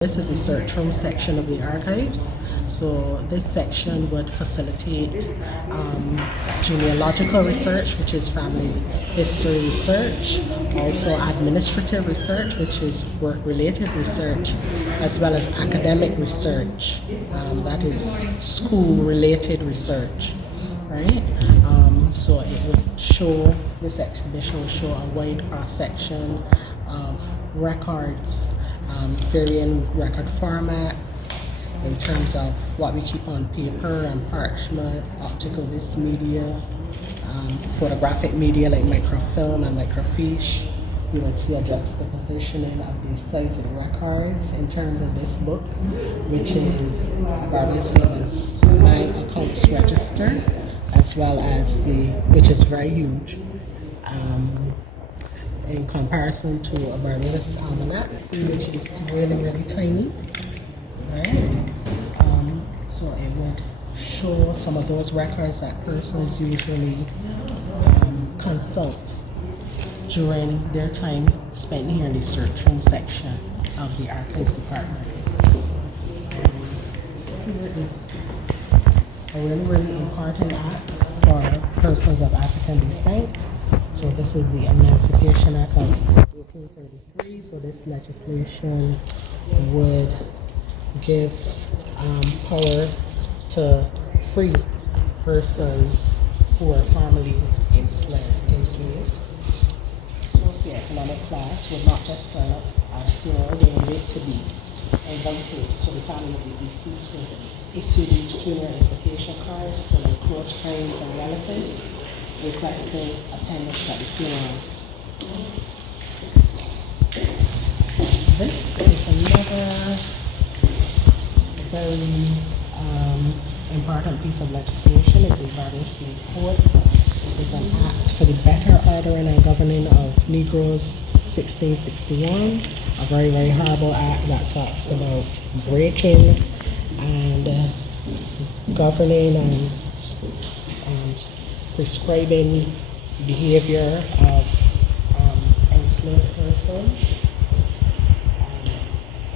This is the search room section of the archives. So this section would facilitate genealogical research, which is family history research, also administrative research, which is work-related research, as well as academic research, that is school-related research, right? So it would show, this exhibition will show a wide cross-section of records, varying record formats in terms of what we keep on paper and parchment, optical disc media, photographic media like microfilm and microfiche. You would see a juxtapositioning of the size of the records in terms of this book, which is Barbados Slave Bank Accounts Register, as well as which is very huge. In comparison to a Barbados almanac, which is really, really tiny, right? So it would show some of those records that persons usually consult during their time spent here in the search room section of the archives department. Here is a really, really important act for persons of African descent. So this is the Emancipation Act of 1833. So this legislation would give power to free persons who are formerly enslaved. Socioeconomic class would not just turn up at a funeral, they would wait to be invited. So the family of the deceased would issue these funeral invitation cards to their close friends and relatives, requesting attendance at the funerals. This is another very important piece of legislation. It's the Barbados Slave Code. It's an act for the better ordering and governing of Negroes, 1661. A very, very horrible act that talks about breaking and governing and prescribing behavior of enslaved persons.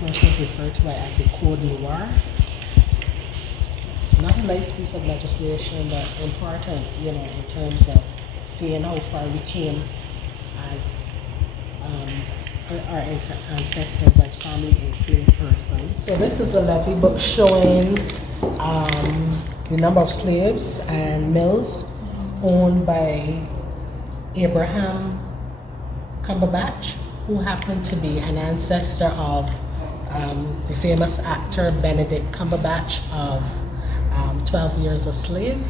Persons referred to it as a code noir. Not a nice piece of legislation, but important, in terms of seeing how far we came as our ancestors as family enslaved persons. So this is a levy book showing the number of slaves and mills owned by Abraham Cumberbatch, who happened to be an ancestor of the famous actor Benedict Cumberbatch of 12 Years a Slave.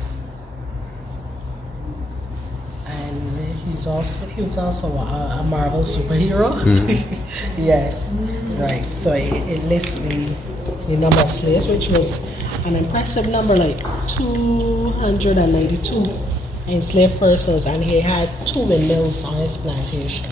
And he was also a Marvel superhero. Yes, right. So it lists the number of slaves, which was an impressive number, like 292 enslaved persons, and he had 2 windmills on his plantation.